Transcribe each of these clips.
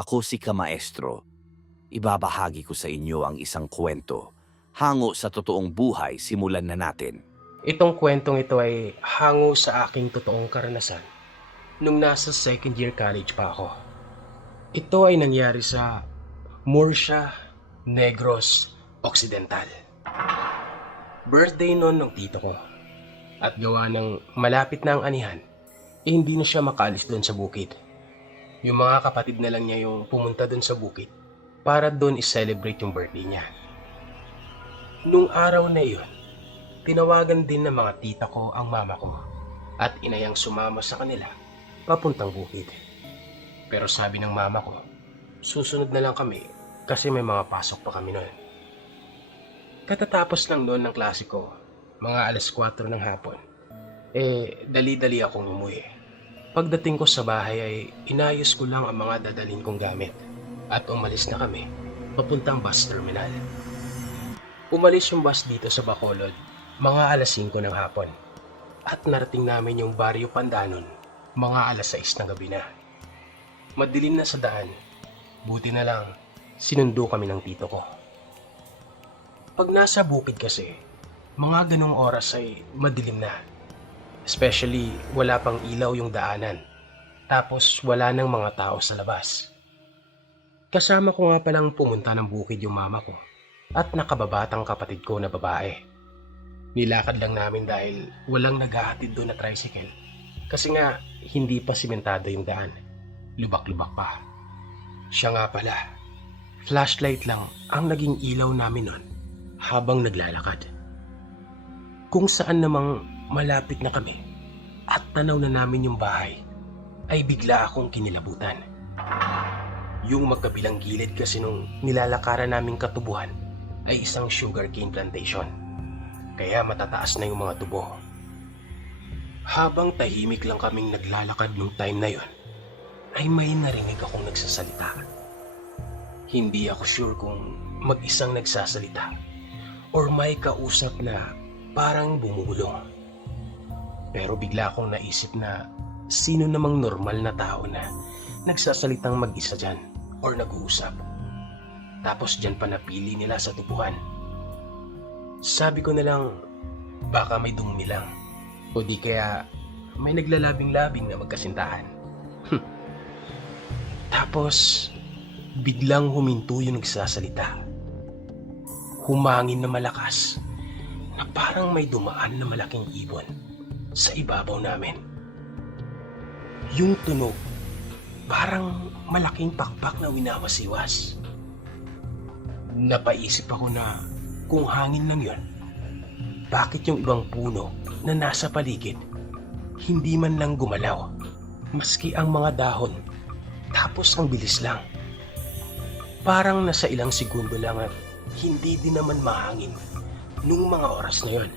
Ako si Kamaestro. Ibabahagi ko sa inyo ang isang kwento. Hango sa totoong buhay, simulan na natin. Itong kwentong ito ay hango sa aking totoong karanasan nung nasa second year college pa ako. Ito ay nangyari sa Murcia, Negros Occidental. Birthday noon ng tito ko. At gawa ng malapit na ang anihan, hindi na siya makaalis doon sa bukid. Yung mga kapatid na lang niya yung pumunta doon sa bukid para doon i-celebrate yung birthday niya. Nung araw na iyon, tinawagan din ng mga tita ko ang mama ko at inayang sumama sa kanila papuntang bukid. Pero sabi ng mama ko, susunod na lang kami kasi may mga pasok pa kami noon. Katatapos lang doon ng klase ko, mga alas 4 ng hapon, dali-dali akong umuwi. Pagdating ko sa bahay ay inayos ko lang ang mga dadalhin kong gamit at umalis na kami papuntang bus terminal. Umalis yung bus dito sa Bacolod mga alas 5 ng hapon at narating namin yung Barrio Pandanon mga alas 6 ng gabi na. Madilim na sa daan, buti na lang sinundo kami ng tito ko. Pag nasa bukid kasi, mga ganong oras ay madilim na. Especially wala pang ilaw yung daanan, tapos wala nang mga tao sa labas. Kasama ko nga palang pumunta ng bukid yung mama ko at nakababatang kapatid ko na babae. Nilakad lang namin dahil walang naghahatid doon na tricycle kasi nga hindi pa simentado yung daan, lubak-lubak pa. Siya nga pala, flashlight lang ang naging ilaw namin noon habang naglalakad. Kung saan namang malapit na kami at tanaw na namin yung bahay, ay bigla akong kinilabutan. Yung magkabilang gilid kasi nung nilalakaran naming katubuhan ay isang sugarcane plantation. Kaya matataas na yung mga tubo. Habang tahimik lang kaming naglalakad nung time na yon, ay may narinig akong nagsasalita. Hindi ako sure kung mag-isang nagsasalita or may kausap na parang bumubulong. Pero bigla akong naisip na sino namang normal na tao na nagsasalitang mag-isa dyan or nag-uusap. Tapos dyan pa napili nila sa tubuhan. Sabi ko na lang, baka may dumi lang. O di kaya may naglalabing-labing na magkasintahan. Tapos biglang huminto yung nagsasalita. Humangin na malakas na parang may dumaan na malaking ibon sa ibabaw namin. Yung tunog, parang malaking pakpak na winawasiwas. Napaisip ako na kung hangin lang yon, bakit yung ibang puno na nasa paligid hindi man lang gumalaw, maski ang mga dahon, tapos ang bilis lang. Parang nasa ilang segundo lang at hindi din naman mahangin nung mga oras na yon.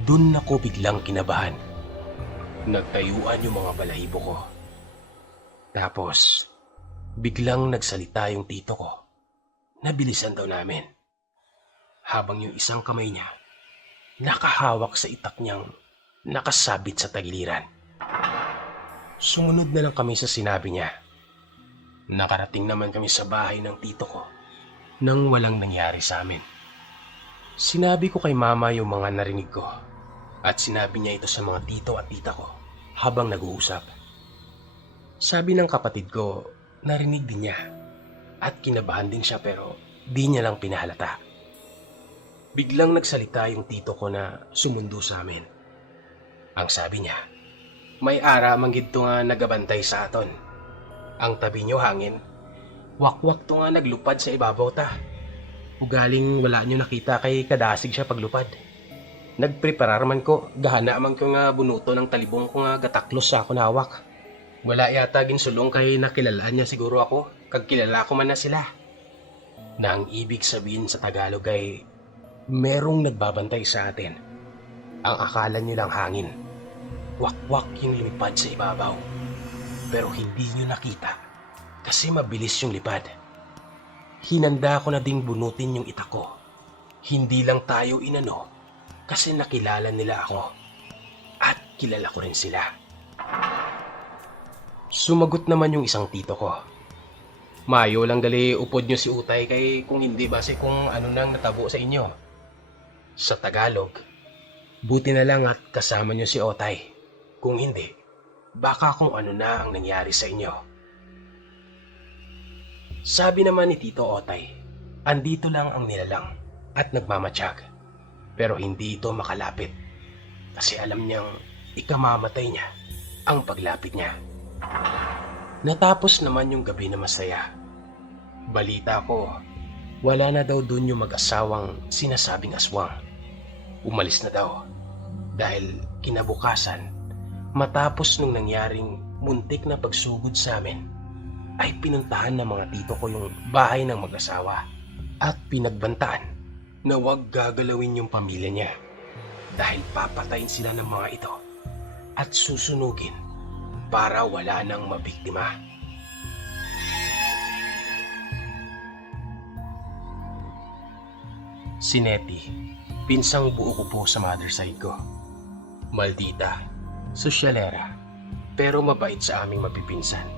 Doon ako biglang kinabahan. Nagtayuan yung mga balahibo ko. Tapos, biglang nagsalita yung tito ko. Nabilisan daw namin. Habang yung isang kamay niya, nakahawak sa itak niyang nakasabit sa tagiliran. Sumunod na lang kami sa sinabi niya. Nakarating naman kami sa bahay ng tito ko nang walang nangyari sa amin. Sinabi ko kay mama yung mga narinig ko. At sinabi niya ito sa mga tito at tita ko habang nag-uusap. Sabi ng kapatid ko, narinig din niya at kinabahan din siya pero di niya lang pinahalata. Biglang nagsalita yung tito ko na sumundo sa amin. Ang sabi niya, may ara manggid to nga nagabantay sa aton. Ang tabi niyo hangin, wakwak to nga naglupad sa ibabaw ta. Ugaling wala niyo nakita kay kadasig siya paglupad. Nagpreparar man ko, gahana man ko nga bunuto ng talibong ko nga gataklos sa ako na hawak. Wala yata ginsulong kay nakilalaan niya siguro ako, kag kilala ko man na sila. Na ang ibig sabihin sa Tagalog ay merong nagbabantay sa atin. Ang akala nilang hangin, wakwak yung lumipad sa ibabaw. Pero hindi nyo nakita kasi mabilis yung lipad. Hinanda ko na ding bunutin yung itak ko. Hindi lang tayo inano kasi nakilala nila ako at kilala ko rin sila. Sumagot naman yung isang tito ko. Mayo lang gali upod nyo si Utay kay kung hindi base kung ano nang natabo sa inyo. Sa Tagalog, buti na lang at kasama nyo si Otay. Kung hindi, baka kung ano na ang nangyari sa inyo. Sabi naman ni Tito Otay, andito lang ang nilalang at nagmamatsyag. Pero hindi ito makalapit kasi alam niyang ikamamatay niya ang paglapit niya. Natapos naman yung gabi na masaya. Balita ko, wala na daw dun yung mag-asawang sinasabing aswang. Umalis na daw dahil kinabukasan, matapos nung nangyaring muntik na pagsugod sa amin, ay pinuntahan ng mga tito ko yung bahay ng mag-asawa at pinagbantaan na huwag gagalawin yung pamilya niya dahil papatayin sila ng mga ito at susunugin para wala nang mabiktima. Si Nettie, pinsang buo ko po sa mother side ko. Maldita, sosyalera, pero mabait sa aming mapipinsan.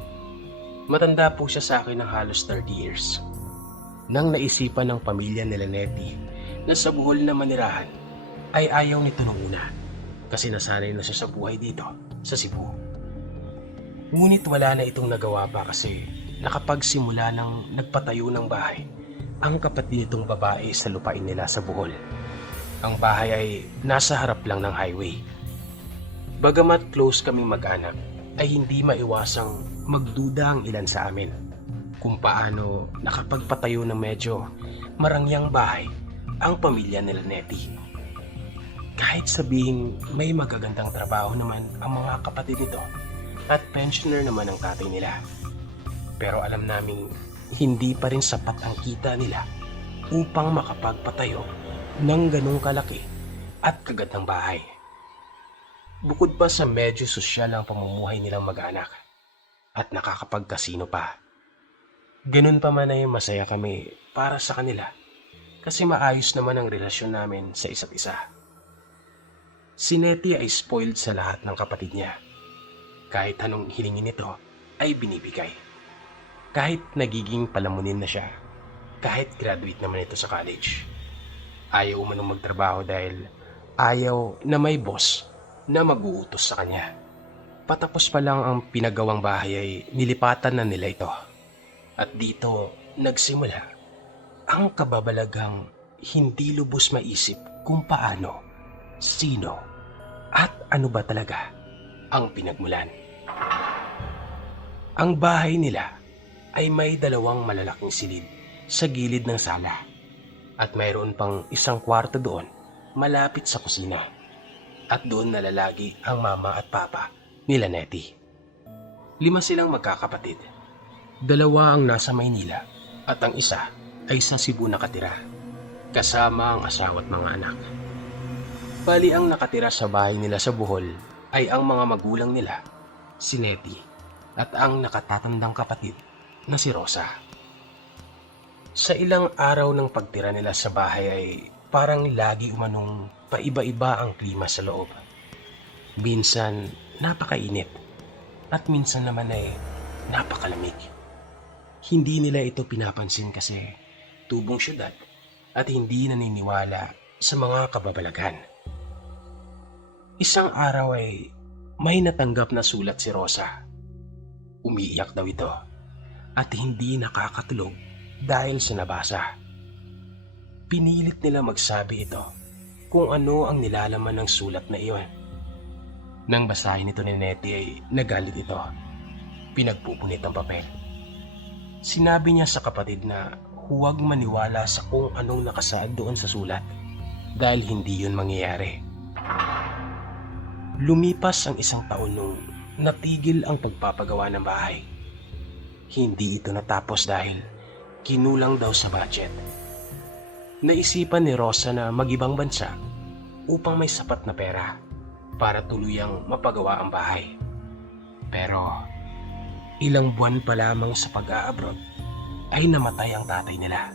Matanda po siya sa akin ng halos 30 years. Nang naisipan ng pamilya nila Nettie na sa Bohol na manirahan, ay ayaw nito nung una kasi nasanay na siya sa buhay dito sa Cebu. Ngunit wala na itong nagawa pa kasi nakapagsimula ng nagpatayo ng bahay ang kapatid nitong babae sa lupain nila sa Bohol. Ang bahay ay nasa harap lang ng highway. Bagamat close kaming mag-anak, ay hindi maiwasang magduda ang ilan sa amin kung paano nakapagpatayo ng medyo marangyang bahay ang pamilya nila Nettie. Kahit sabihing may magagandang trabaho naman ang mga kapatid nito at pensioner naman ang tatay nila. Pero alam naming hindi pa rin sapat ang kita nila upang makapagpatayo ng ganong kalaki at kagandang bahay. Bukod pa sa medyo sosyal ang pamumuhay nilang mag-anak at nakakapagkasino pa. Ganun pa man ay masaya kami para sa kanila kasi maayos naman ang relasyon namin sa isa't isa. Si Nettie ay spoiled sa lahat ng kapatid niya. Kahit anong hilingin nito ay binibigay. Kahit nagiging palamunin na siya, kahit graduate naman ito sa college. Ayaw umanong magtrabaho dahil ayaw na may boss na mag-uutos sa kanya. Patapos pa lang ang pinagawang bahay ay nilipatan na nila ito. At dito nagsimula ang kababalaghang hindi lubos maisip kung paano, sino, at ano ba talaga ang pinagmulan. Ang bahay nila ay may 2 malalaking silid sa gilid ng sala at mayroon pang isang kwarto doon malapit sa kusina at doon nalalagi ang mama at papa nila Nettie. 5 silang magkakapatid. 2 ang nasa Maynila at ang isa ay sa Cebu nakatira kasama ang asawa at mga anak. Bali ang nakatira sa bahay nila sa Bohol ay ang mga magulang nila, si Nettie, at ang nakatatandang kapatid na si Rosa. Sa ilang araw ng pagtira nila sa bahay ay parang lagi umanong paiba-iba ang klima sa loob. Minsan napakainit at minsan naman ay napakalamig. Hindi nila ito pinapansin kasi tubong syudad at hindi naniniwala sa mga kababalaghan. Isang araw ay may natanggap na sulat si Rosa. Umiiyak daw ito at hindi nakakatulog dahil sa nabasa. Pinilit nila magsabi ito kung ano ang nilalaman ng sulat na iyon. Nang basahin ito ni Nettie ay nagalit ito. Pinagpupunit ang papel. Sinabi niya sa kapatid na huwag maniwala sa kung anong nakasaad doon sa sulat dahil hindi yun mangyayari. Lumipas ang 1 taon nung natigil ang pagpapagawa ng bahay. Hindi ito natapos dahil kinulang daw sa budget. Naisipan ni Rosa na mag-ibang bansa upang may sapat na pera para tuluyang mapagawa ang bahay. Pero ilang buwan pa lamang sa pag-a-abroad ay namatay ang tatay nila.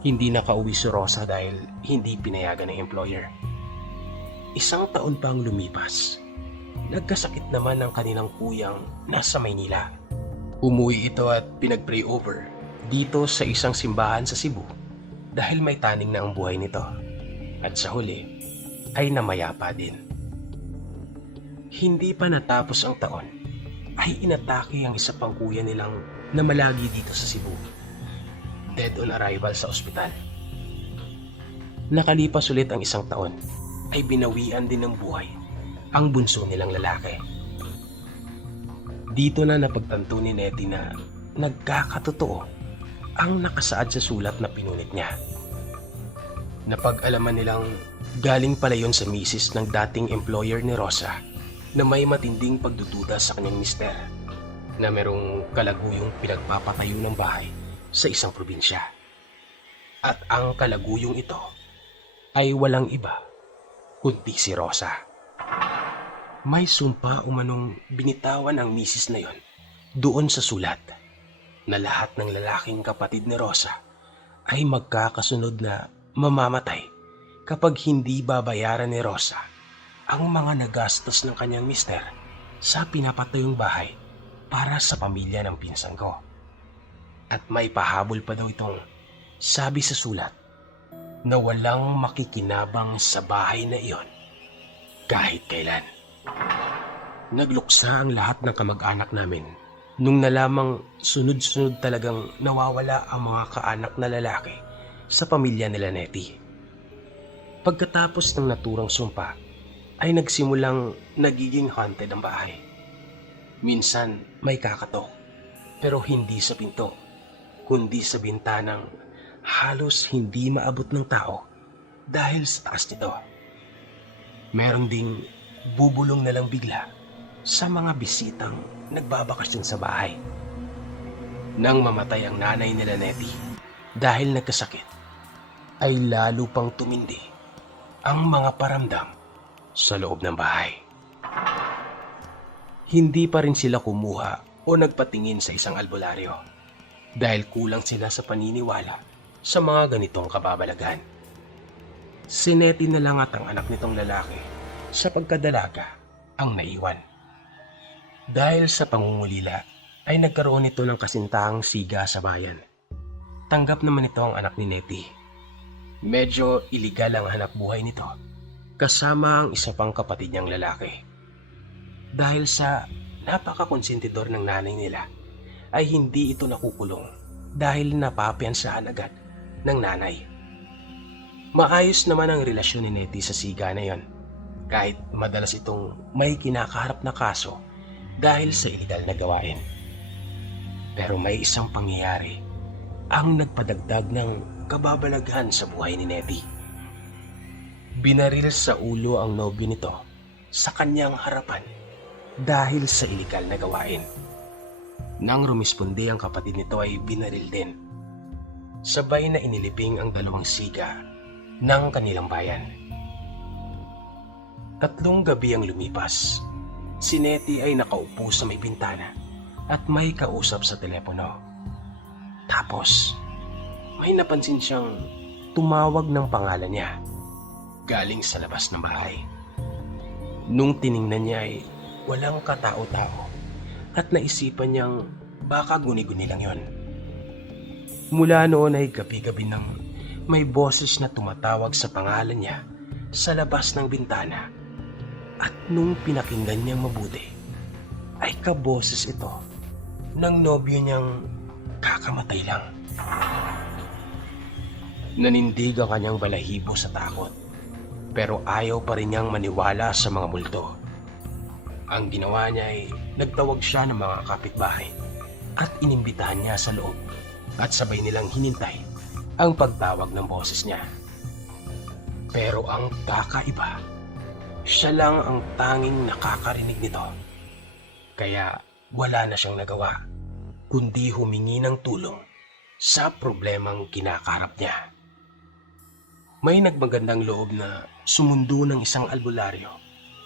Hindi nakauwi si Rosa dahil hindi pinayagan ng employer. 1 taon pang lumipas. nagkasakit naman ang kanilang kuyang nasa Maynila. Umuwi ito at pinag-pray over dito sa isang simbahan sa Cebu dahil may taning na ang buhay nito. At sa huli ay namayapa din. Hindi pa natapos ang taon ay inatake ang isa pang kuya nilang na malagi dito sa Cebu. Dead on arrival sa ospital. Nakalipas ulit ang isang taon ay binawian din ng buhay ang bunso nilang lalaki. Dito na napagtanto ni Nettie na nagkakatotoo ang nakasaad sa sulat na pinunit niya. Napag-alaman nilang galing pala yon sa misis ng dating employer ni Rosa na may matinding pagdududa sa kanyang mister na merong kalaguyong pinagpapatayo ng bahay sa isang probinsya. At ang kalaguyong ito ay walang iba kundi si Rosa. May sumpa umanong binitawan ang misis na yon doon sa sulat na lahat ng lalaking kapatid ni Rosa ay magkakasunod na mamamatay kapag hindi babayaran ni Rosa ang mga nagastos ng kanyang mister sa pinapatayong bahay para sa pamilya ng pinsan ko. At may pahabol pa daw itong sabi sa sulat na walang makikinabang sa bahay na iyon kahit kailan. Nagluksa ang lahat ng kamag-anak namin nung nalamang sunod-sunod talagang nawawala ang mga kaanak na lalaki sa pamilya nila Nettie. Pagkatapos ng naturang sumpa ay nagsimulang nagiging haunted ang bahay. Minsan may kakatok pero hindi sa pinto kundi sa bintanang halos hindi maabot ng tao dahil sa taas nito. Meron ding bubulong na lang bigla sa mga bisitang nagbabakasyon sa bahay. Nang mamatay ang nanay nila Nettie dahil nagkasakit, ay lalo pang tumindi ang mga paramdam sa loob ng bahay. Hindi pa rin sila kumuha o nagpatingin sa isang albularyo dahil kulang sila sa paniniwala sa mga ganitong kababalaghan. Si Nettie na lang at ang anak nitong lalaki sa pagkadalaga ang naiwan. Dahil sa pangungulila ay nagkaroon ito ng kasintahang siga sa bayan. Tanggap naman ito ang anak ni Nettie. Medyo iligal ang hanap buhay nito kasama ang isa pang kapatid niyang lalaki. Dahil sa napakakonsentidor ng nanay nila ay hindi ito nakukulong dahil napapiansahan agad ng nanay. Maayos naman ang relasyon ni Nettie sa siga na yon kahit madalas itong may kinakaharap na kaso dahil sa iligal na gawain. Pero may isang pangyayari ang nagpadagdag ng kababalaghan sa buhay ni Nettie. Binaril sa ulo ang nobyo nito sa kanyang harapan dahil sa iligal na gawain. Nang rumisponde ang kapatid nito ay binaril din. Sabay na inilibing ang dalawang siga ng kanilang bayan. 3 gabi ang lumipas. Si Nettie ay nakaupo sa may bintana at may kausap sa telepono. Tapos, may napansin siyang tumawag ng pangalan niya galing sa labas ng bahay. Nung tiningnan niya ay walang katao-tao at naisipan niyang baka guni-guni lang yon. Mula noon ay gabi-gabi nang may boses na tumatawag sa pangalan niya sa labas ng bintana. At nung pinakinggan niyang mabuti, ay kaboses ito ng nobyo niyang kakamatay lang. Nanindig ang kanyang balahibo sa takot, pero ayaw pa rin niyang maniwala sa mga multo. Ang ginawa niya ay nagtawag siya ng mga kapitbahay at inimbitahan niya sa loob at sabay nilang hinintay ang pagtawag ng boses niya. Pero ang kakaiba, siya lang ang tanging nakakarinig nito. Kaya wala na siyang nagawa, kundi humingi ng tulong sa problemang kinakaharap niya. May nagmagandang loob na sumundo ng isang albularyo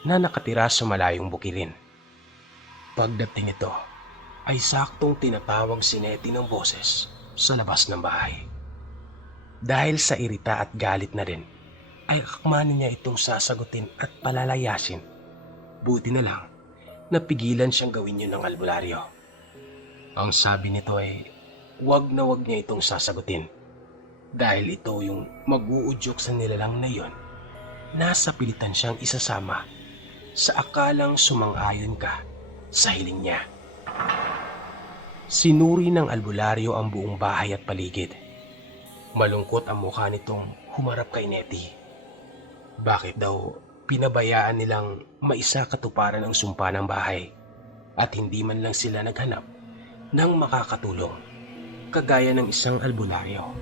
na nakatira sa malayong bukirin. Pagdating nito, ay saktong tinatawag si Nettie ng boses sa labas ng bahay. Dahil sa irita at galit na rin, ay akmanin niya itong sasagutin at palalayasin. Buti na lang napigilan siyang gawin yun ng albularyo. Ang sabi nito ay wag na wag niya itong sasagutin dahil ito yung mag-uudyok sa nilalang na yon. Nasa pilitan siyang isasama sa akalang sumang-ayon ka sa hiling niya. Sinuri ng albularyo ang buong bahay at paligid. Malungkot ang mukha nitong humarap kay Nettie. Bakit daw pinabayaan nilang maisakatuparan ang sumpa ng bahay at hindi man lang sila naghanap ng makakatulong kagaya ng isang albularyo?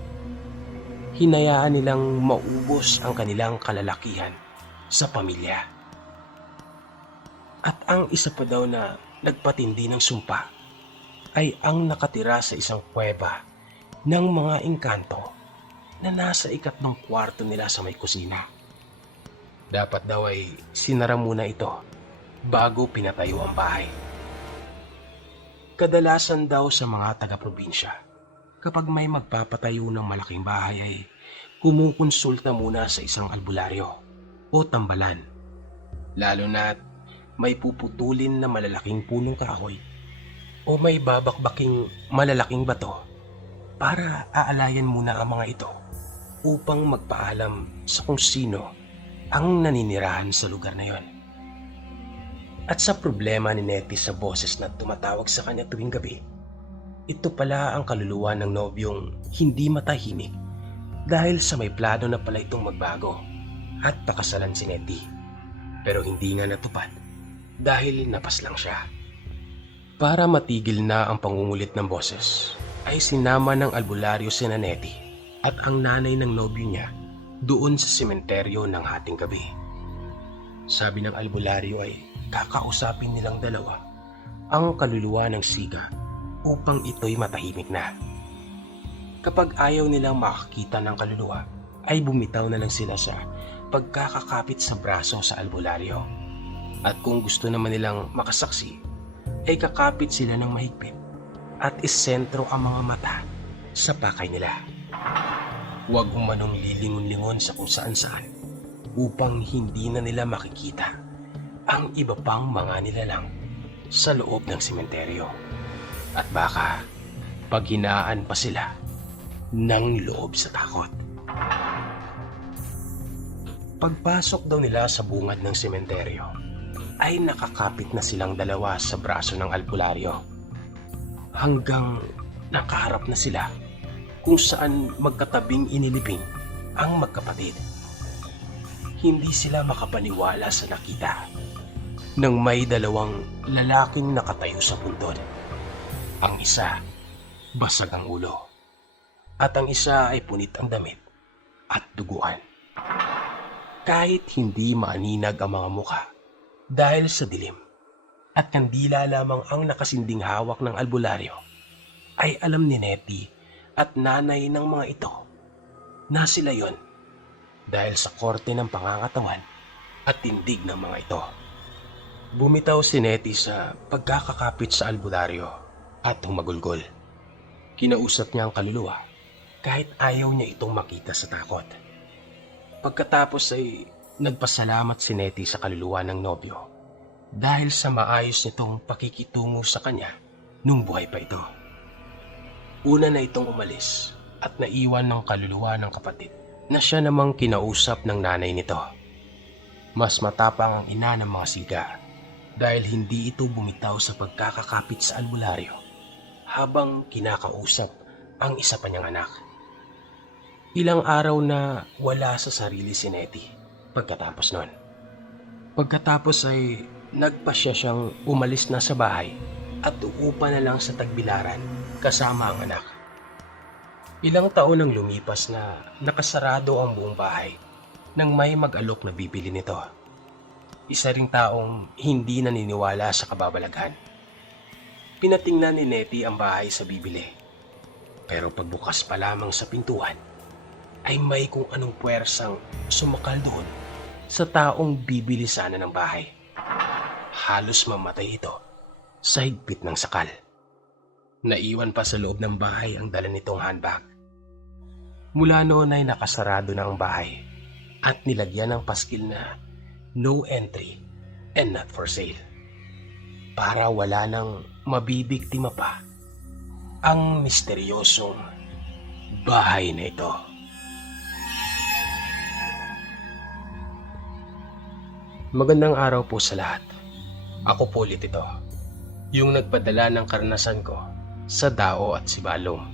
Hinayaan nilang maubos ang kanilang kalalakihan sa pamilya. At ang isa pa daw na nagpatindi ng sumpa ay ang nakatira sa isang kuweba ng mga engkanto na nasa ikatlong kwarto nila sa may kusina. Dapat daw ay sinara muna ito bago pinatayo ang bahay. Kadalasan daw sa mga taga-probinsya, kapag may magpapatayo ng malaking bahay ay kumukonsulta muna sa isang albularyo o tambalan. Lalo na't may puputulin na malalaking punong kahoy o may babakbaking malalaking bato para aalayan muna ang mga ito upang magpaalam sa kung sino ang naninirahan sa lugar na yon. At sa problema ni Nettie sa boses na tumatawag sa kanya tuwing gabi, ito pala ang kaluluwa ng nobyong hindi matahimik dahil sa may plano na pala itong magbago at pakasalan si Nettie. Pero hindi nga natupad dahil napaslang siya. Para matigil na ang pangungulit ng boses, ay sinama ng albularyo si Nettie at ang nanay ng nobyo niya doon sa sementeryo ng hating gabi. Sabi ng albularyo ay kakausapin nilang dalawa ang kaluluwa ng siga upang ito'y matahimik na. Kapag ayaw nilang makakita ng kaluluwa, ay bumitaw na lang sila sa pagkakakapit sa braso sa albularyo. At kung gusto naman nilang makasaksi, ay kakapit sila ng mahigpit at isentro ang mga mata sa pakay nila. Huwag umanong lilingon-lingon sa kung saan-saan upang hindi na nila makikita ang iba pang mga nilalang sa loob ng sementeryo. At baka paghinaan pa sila ng loob sa takot. Pagpasok daw nila sa bungad ng sementeryo, ay nakakapit na silang dalawa sa braso ng albularyo. Hanggang nakaharap na sila kung saan magkatabing inilibing ang magkapatid. Hindi sila makapaniwala sa nakita nang may dalawang lalaking nakatayo sa puntod. Ang isa, basag ang ulo. At ang isa ay punit ang damit at duguan. Kahit hindi maaninag ang mga mukha dahil sa dilim at kandila lamang ang nakasinding hawak ng albularyo, ay alam ni Nettie at nanay ng mga ito na sila yon dahil sa korte ng pangangatawan at tindig ng mga ito. Bumitaw si Nettie sa pagkakakapit sa albularyo at humagulgol. Kinausap niya ang kaluluwa kahit ayaw niya itong makita sa takot. Pagkatapos ay nagpasalamat si Nettie sa kaluluwa ng nobyo dahil sa maayos nitong pakikitungo sa kanya nung buhay pa ito. Una na itong umalis at naiwan ng kaluluwa ng kapatid na siya namang kinausap ng nanay nito. Mas matapang ang ina ng mga siga dahil hindi ito bumitaw sa pagkakakapit sa albularyo habang kinakausap ang isa pa niyang anak. Ilang araw na wala sa sarili si Nettie pagkatapos nun. Pagkatapos ay nagpasya siyang umalis na sa bahay at uupa na lang sa Tagbilaran kasama ang anak. Ilang taon nang lumipas na nakasarado ang buong bahay nang may mag-alok na bibili nito. Isa ring taong hindi naniniwala sa kababalaghan. Pinatingnan ni Nettie ang bahay sa bibili. Pero pagbukas pa lamang sa pintuan, ay may kung anong puwersang sumakal doon sa taong bibili sana ng bahay. Halos mamatay ito sa higpit ng sakal. Naiwan pa sa loob ng bahay ang dala nitong handbag. Mula noon ay nakasarado na ang bahay at nilagyan ng paskil na no entry and not for sale. para wala nang mabibiktima pa ang misteryosong bahay na ito. Magandang araw po sa lahat. Ako po ulit ito, yung nagpadala ng karanasan ko sa Dao at Sibalom.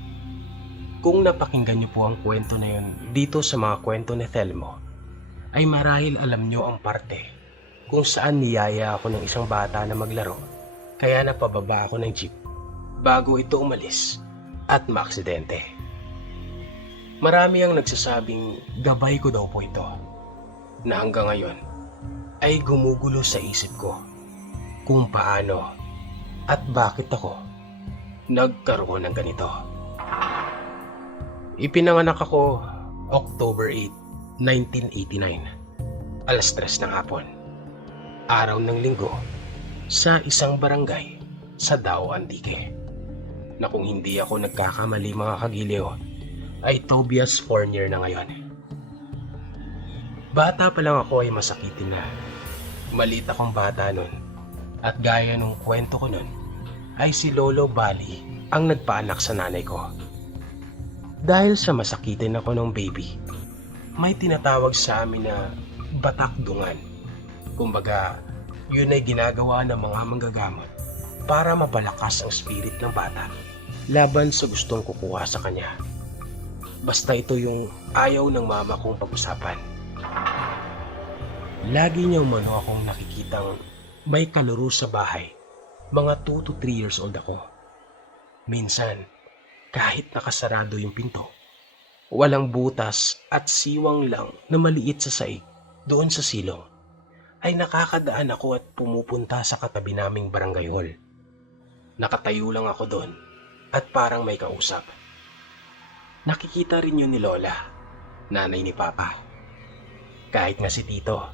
Kung napakinggan niyo po ang kwento na yun dito sa mga kwento ni Thelmo, ay marahil alam niyo ang parte kung saan niyaya ako ng isang bata na maglaro, kaya napababa ako ng jeep bago ito umalis at maaksidente. Marami ang nagsasabing gabay ko daw po ito, na hanggang ngayon ay gumugulo sa isip ko kung paano at bakit ako nagkaroon ng ganito. Ipinanganak ako October 8, 1989, alas 3 ng hapon, araw ng linggo, sa isang barangay sa Dao Antique, na kung hindi ako nagkakamali mga kagiliw, ay Tobias Fournier na ngayon. Bata pa lang ako ay masakitin na. Maliit akong bata nun, at gaya nung kwento ko nun, ay si Lolo Bali ang nagpaanak sa nanay ko. Dahil sa masakitin ako ng baby, may tinatawag sa amin na batakdungan. Kumbaga, yun ay ginagawa ng mga manggagamot para mapalakas ang spirit ng bata laban sa gustong kukuha sa kanya. Basta ito yung ayaw ng mama kong pag-usapan. Lagi niya umano akong nakikitang may kalaro sa bahay. Mga 2 to 3 years old ako. Minsan, kahit nakasarado yung pinto, walang butas at siwang lang na maliit sa saig doon sa silong, ay nakakadaan ako at pumupunta sa katabi naming barangay hall. Nakatayo lang ako doon at parang may kausap. Nakikita rin yun ni Lola, nanay ni Papa. Kahit nga si Tito,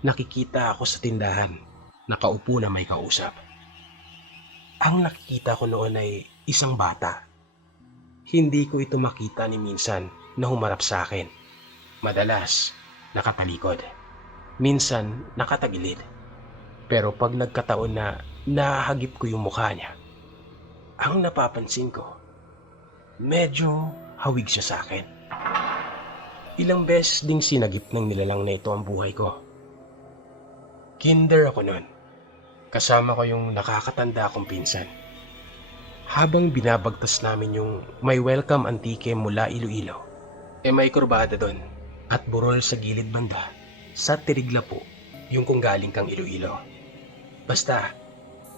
nakikita ako sa tindahan, nakaupo na may kausap. Ang nakikita ko noon ay isang bata. Hindi ko ito makita ni minsan na humarap sa akin. Madalas, nakatalikod. Minsan, nakatagilid. Pero pag nagkataon na nahagip ko yung mukha niya, ang napapansin ko, medyo hawig siya sa akin. Ilang beses ding sinagip ng nilalang na ito ang buhay ko. Kinder ako noon. Kasama ko yung nakakatanda kong pinsan. Habang binabagtas namin yung may welcome antique mula Iloilo, may kurbada doon at burol sa gilid banda sa Tirigla po, yung kung galing kang Iloilo. Basta,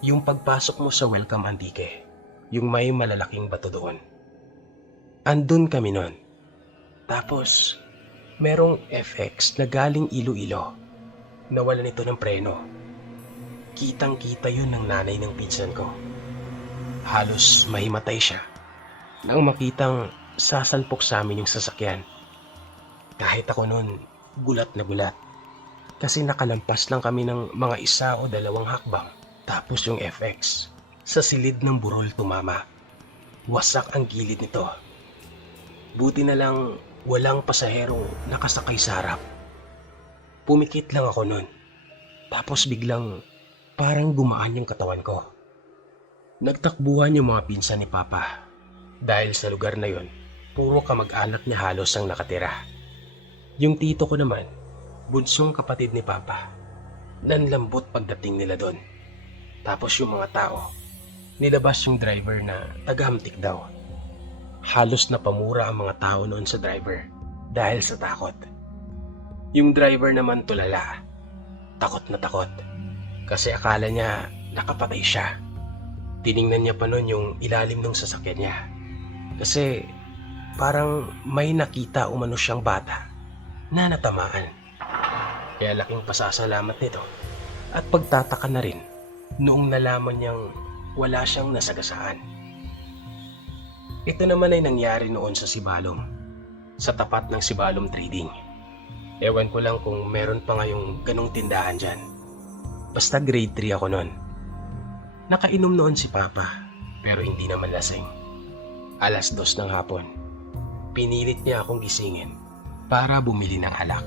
yung pagpasok mo sa welcome antique, yung may malalaking bato doon. Andun kami noon. Tapos, merong FX na galing Iloilo. Nawalan ito ng preno. Kitang-kita yun ng nanay ng pinsan ko. Halos mahimatay siya nang makitang sasalpok sa amin yung sasakyan. Kahit ako noon, gulat na gulat. Kasi nakalampas lang kami ng mga 1 o 2 hakbang. Tapos yung FX, sa silid ng burol tumama. Wasak ang gilid nito. Buti na lang walang pasaherong nakasakay sa harap. Pumikit lang ako noon. Tapos biglang parang gumaan yung katawan ko. Nagtakbuhan yung mga pinsan ni Papa. Dahil sa lugar na yon, puro kamag-anak niya halos ang nakatira. Yung tito ko naman, bunsong kapatid ni Papa, nanlambot pagdating nila doon. Tapos yung mga tao, nilabas yung driver na taga-hamtik daw. Halos napamura ang mga tao noon sa driver dahil sa takot. Yung driver naman tulala, takot na takot, kasi akala niya nakapatay siya. Tiningnan niya pa noon yung ilalim ng sasakyan niya. Kasi parang may nakita umano siyang bata na natamaan. Kaya laking pasasalamat nito at pagtataka na rin noong nalaman niyang wala siyang nasagasaan. Ito naman ay nangyari noon sa Sibalom, sa tapat ng Sibalom Trading. Ewan ko lang kung meron pa ngayong ganong tindahan dyan. Basta grade 3 ako noon. Nakainom noon si Papa, pero hindi naman lasing. Alas 2 ng hapon, pinilit niya akong gisingin para bumili ng alak.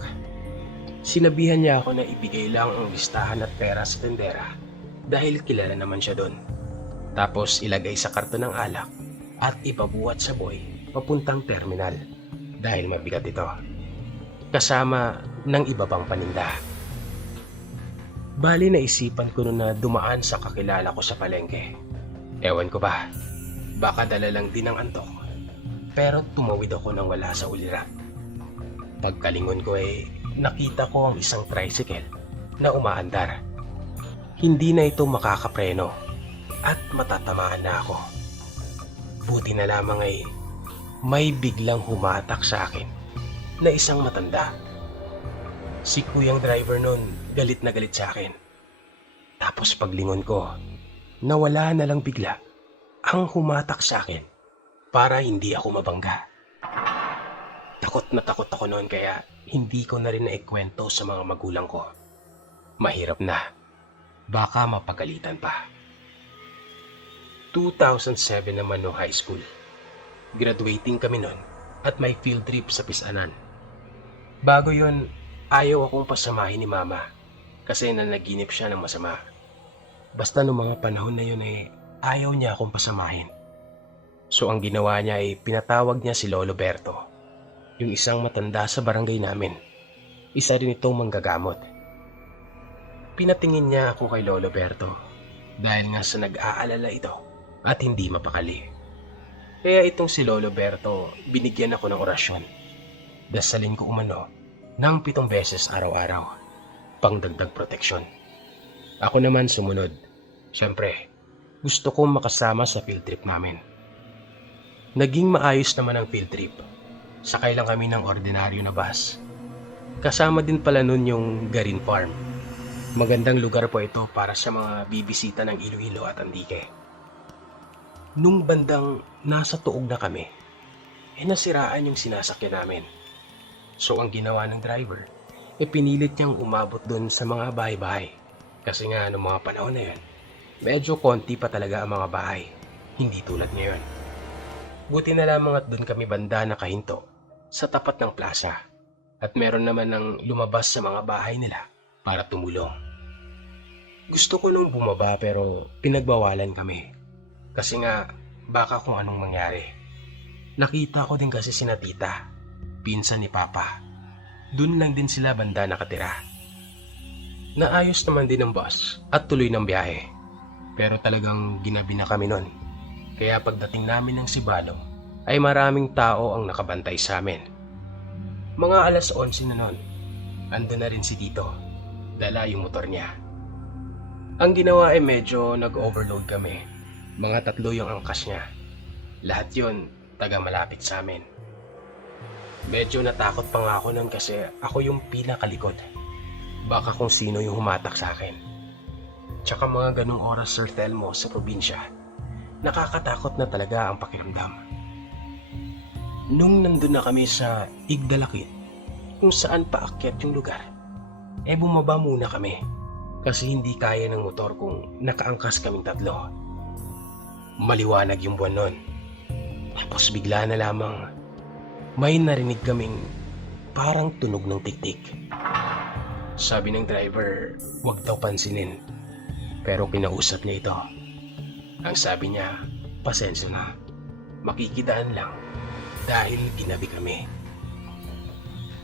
Sinabihan niya ako na ibigay lang ang listahan at pera sa tendera dahil kilala naman siya doon. Tapos ilagay sa karton ng alak at ipabuhat sa boy papuntang terminal dahil mabigat ito. Kasama ng iba pang paninda. Bali naisipan ko na dumaan sa kakilala ko sa palengke. Ewan ko ba, baka dala lang din ang antok. Pero tumawid ako nang wala sa ulira. Pagkalingon ko nakita ko ang isang tricycle na umaandar. Hindi na ito makakapreno at matatamaan na ako. Buti na lamang may biglang humatak sa akin na isang matanda. Si kuyang driver nun galit na galit sa akin. Tapos paglingon ko, nawala na lang bigla ang humatak sa akin para hindi ako mabangga. Takot na takot ako noon kaya hindi ko na rin naikwento sa mga magulang ko. Mahirap na. Baka mapagalitan pa. 2007 naman no high school. Graduating kami noon at may field trip sa Pisanan. Bago yon, ayaw akong pasamahin ni mama kasi nanaginip siya ng masama. Basta noong mga panahon na yun ayaw niya akong pasamahin. So ang ginawa niya pinatawag niya si Lolo Berto, yung isang matanda sa barangay namin. Isa rin itong manggagamot. Pinatingin niya ako kay Lolo Berto dahil nga sa nag-aalala ito at hindi mapakali. Kaya itong si Lolo Berto, binigyan ako ng orasyon. Dasalin ko umano ng 7 beses araw-araw, pangdagdag proteksyon. Ako naman sumunod. Siyempre, gusto kong makasama sa field trip namin. Naging maayos naman ang field trip. Sakay lang kami ng ordinaryo na bus. Kasama din pala nun yung Garin Farm. Magandang lugar po ito para sa mga bibisita ng Iloilo at Antique. Nung bandang nasa tuog na kami, nasiraan yung sinasakyan namin. So ang ginawa ng driver, pinilit niyang umabot dun sa mga bahay-bahay. Kasi nga noong mga panahon na yun, medyo konti pa talaga ang mga bahay, hindi tulad ngayon. Buti na lamang at dun kami banda nakahinto sa tapat ng plaza at meron naman ng lumabas sa mga bahay nila para tumulong. Gusto ko nung bumaba pero pinagbawalan kami kasi nga baka kung anong mangyari. Nakita ko din kasi sina tita, pinsan ni Papa. Dun lang din sila banda nakatira. Naayos naman din ang bus at tuloy ng biyahe. Pero talagang ginabi na kami nun. Kaya pagdating namin ng Sibalo ay maraming tao ang nakabantay sa amin. Mga alas 11 na nun, andun na rin si Tito. Dala yung motor niya. Ang ginawa medyo nag-overload kami. Mga 3 yung angkas niya. Lahat yun taga malapit sa amin. Medyo natakot pa nga ako nun kasi ako yung pinakalikod. Baka kung sino yung humatak sa akin. Tsaka mga ganong oras, Sir Telmo, sa probinsya, nakakatakot na talaga ang pakiramdam. Nung nandun na kami sa Igdalakit, kung saan paakyat yung lugar, bumaba muna kami kasi hindi kaya ng motor kung nakaangkas kaming 3. Maliwanag yung buwan nun. Tapos bigla na lamang may narinig kaming parang tunog ng tiktik. Sabi ng driver, huwag daw pansinin. Pero kinausap niya ito. Ang sabi niya, pasensya na. Makikidaan lang dahil ginabi kami.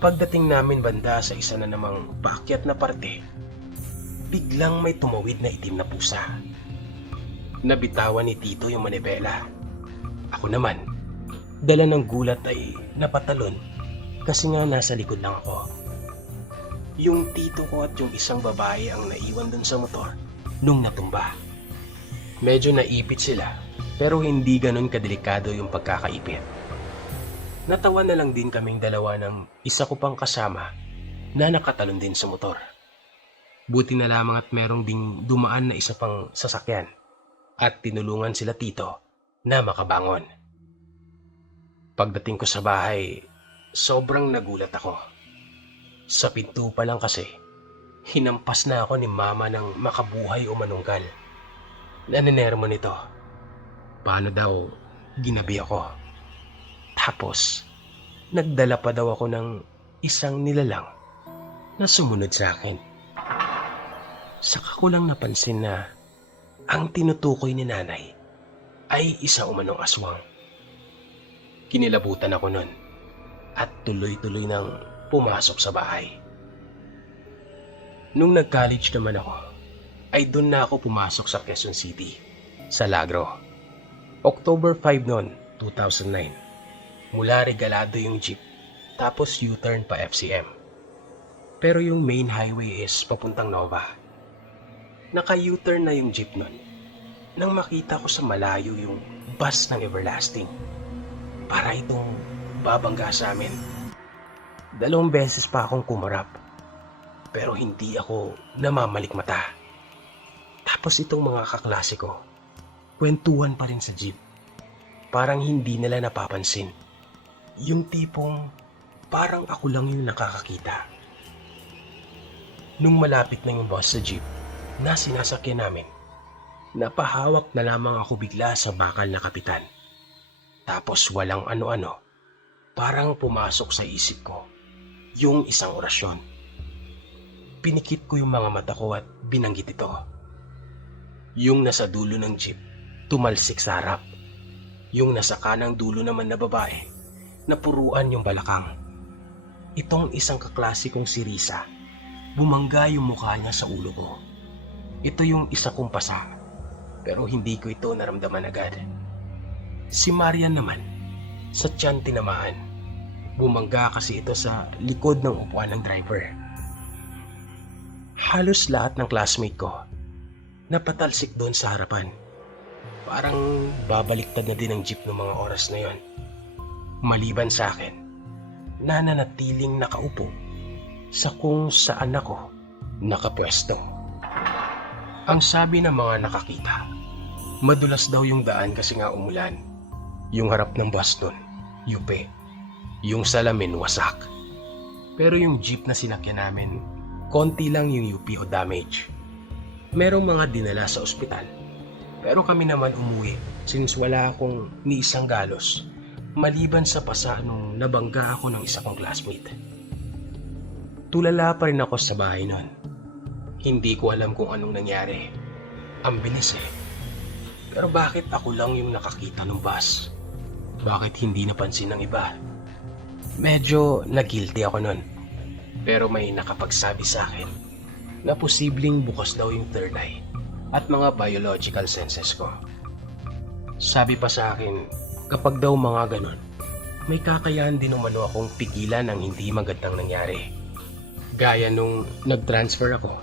Pagdating namin banda sa isa na namang paakyat na parte, biglang may tumawid na itim na pusa. Nabitawan ni Tito yung manibela. Ako naman, dala ng gulat ay napatalon kasi nga nasa likod lang ako. Yung tito ko at yung isang babae ang naiwan dun sa motor nung natumba. Medyo naipit sila pero hindi ganun kadelikado yung pagkakaipit. Natawa na lang din kaming dalawa ng isa ko pang kasama na nakatalon din sa motor. Buti na lamang at merong ding dumaan na isa pang sasakyan at tinulungan sila Tito na makabangon. Pagdating ko sa bahay, sobrang nagulat ako. Sa pinto pa lang kasi, hinampas na ako ni Mama ng makabuhay o manunggal. Naninermo nito. Paano daw ginabi ako? Tapos, nagdala pa daw ako ng isang nilalang na sumunod sa akin. Saka ko lang napansin na Ang tinutukoy ni nanay ay isa umanong aswang. Kinilabutan ako nun at tuloy-tuloy nang pumasok sa bahay. Nung nag-college naman ako, ay doon na ako pumasok sa Quezon City, sa Lagro. October 5 noon, 2009. Mula Regalado yung jeep, tapos U-turn pa FCM. Pero yung main highway is papuntang Nova. Naka-U-turn na yung jeep noon nang makita ko sa malayo yung bus ng Everlasting. Para itong babangga sa amin. 2 beses pa akong kumarap, pero hindi ako namamalikmata. Tapos itong mga kaklase ko, kwentuhan pa rin sa jeep. Parang hindi nila napapansin. Yung tipong parang ako lang yung nakakakita. Nung malapit na yung bus sa jeep na sinasakyan namin, napahawak na lamang ako bigla sa bakal na kapitan. Tapos walang ano-ano, parang pumasok sa isip ko yung isang orasyon. Pinikit ko yung mga mata ko at binanggit ito. Yung nasa dulo ng jeep, tumalsik sa harap. Yung nasa kanang dulo naman na babae, napuruan yung balakang. Itong isang kaklase kong si Risa, bumangga yung mukha niya sa ulo ko. Ito yung isa kong pasa, pero hindi ko ito naramdaman agad. Si Marian naman, sa tiyan tinamaan. Bumangga kasi ito sa likod ng upuan ng driver. Halos lahat ng classmate ko napatalsik doon sa harapan. Parang babaliktad na din ang jeep ng mga oras na yon. Maliban sa akin, na nanatiling nakaupo sa kung saan ako nakapwesto. Ang sabi ng mga nakakita, madulas daw yung daan kasi nga umulan. Yung harap ng bus doon, yupe. Yung salamin wasak. Pero yung jeep na sinakyan namin, konti lang yung UP o damage. Merong mga dinala sa ospital. Pero kami naman umuwi since wala akong ni isang galos maliban sa pasa nung nabangga ako ng isa kong classmate. Tulala pa rin ako sa bahay nun. Hindi ko alam kung anong nangyari. Ang bilis eh. Pero bakit ako lang yung nakakita ng bus? Bakit hindi napansin ng iba? Medyo nag-guilty ako nun. Pero may nakapagsabi sa akin na posibleng bukas daw yung third eye at mga biological senses ko. Sabi pa sa akin, kapag daw mga ganon, may kakayahan din umano akong pigilan ang hindi magandang nangyari. Gaya nung nag-transfer ako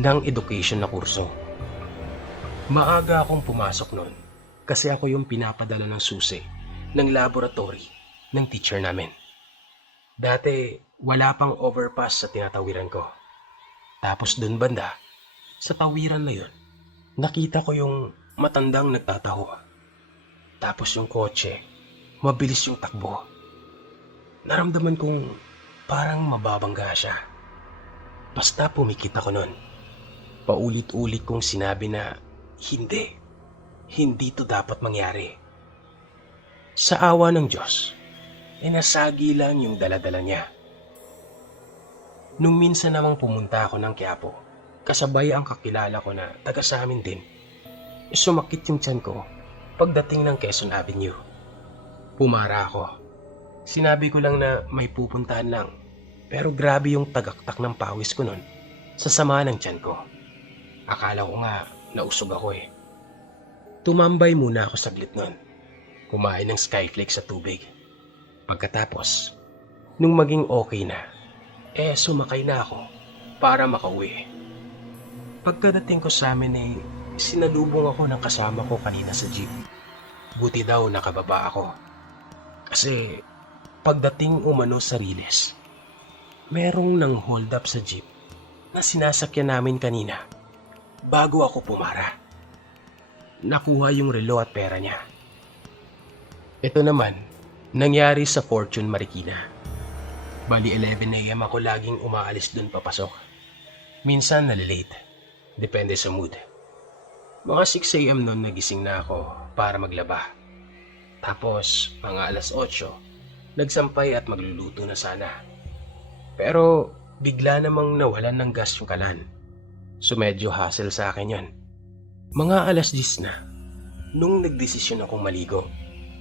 ng education na kurso. Maaga akong pumasok nun kasi ako yung pinapadala ng susi ng laboratory ng teacher namin. Dati wala pang overpass sa tinatawiran ko. Tapos dun banda, sa tawiran na yun, nakita ko yung matandang nagtataho. Tapos yung kotse, mabilis yung takbo. Naramdaman kong parang mababangga siya. Basta pumikit ako nun. Paulit-ulit kong sinabi na hindi to dapat mangyari. Sa awa ng Diyos, nasagi lang yung daladala niya. Nung minsan namang pumunta ako ng Quiapo, kasabay ang kakilala ko na taga sa amin din, sumakit yung tiyan ko pagdating ng Quezon Avenue. Pumara ako. Sinabi ko lang na may pupuntahan lang, pero grabe yung tagaktak ng pawis ko nun sa sama ng tiyan ko. Akala ko nga nausog ako eh. Tumambay muna ako saglit nun. Kumain ng skyflakes sa tubig. Pagkatapos, nung maging okay na, sumakay na ako para makauwi. Pagkadating ko sa amin sinalubong ako ng kasama ko kanina sa jeep. Buti daw nakababa ako. Kasi pagdating umano sa Riles, merong nang hold up sa jeep na sinasakyan namin kanina bago ako pumara. Nakuha yung relo at pera niya. Ito naman, nangyari sa Fortune Marikina. Bali 11 AM ako laging umaalis dun papasok. Minsan nalilate. Depende sa mood. Mga 6 AM nun nagising na ako para maglaba. Tapos mga alas 8, nagsampay at magluluto na sana. Pero bigla namang nawalan ng gas yung kalan. So medyo hassle sa akin yun. Mga 10:00 na nung nagdesisyon akong maligo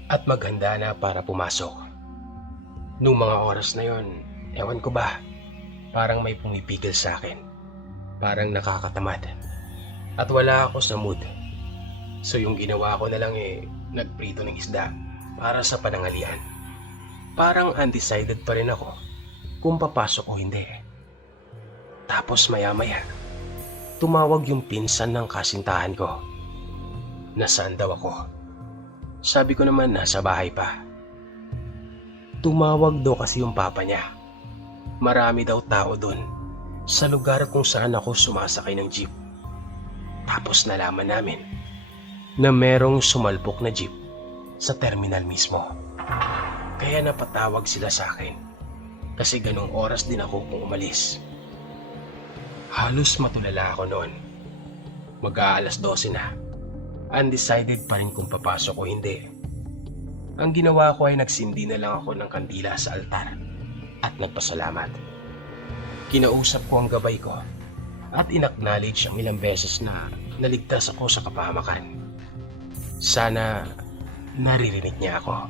at maghanda na para pumasok. Nung mga oras na yon, ewan ko ba, parang may pumipigil sa akin. Parang nakakatamad. At wala ako sa mood. So yung ginawa ko na lang nagprito ng isda para sa panangalian. Parang undecided pa rin ako kung papasok o hindi. Tapos maya-maya, tumawag yung pinsan ng kasintahan ko. Nasaan daw ako? Sabi ko naman nasa bahay pa. Tumawag daw kasi yung papa niya. Marami daw tao doon sa lugar kung saan ako sumasakay ng jeep. Tapos nalaman namin na merong sumalpok na jeep sa terminal mismo. Kaya napatawag sila sa akin kasi ganong oras din ako kung umalis. Halos matulala ako noon. Mag-aalas 12 na. Undecided pa rin kung papasok o hindi. Ang ginawa ko ay nagsindi na lang ako ng kandila sa altar at nagpasalamat. Kinausap ko ang gabay ko at inacknowledge ang ilang beses na naligtas ako sa kapahamakan. Sana naririnig niya ako.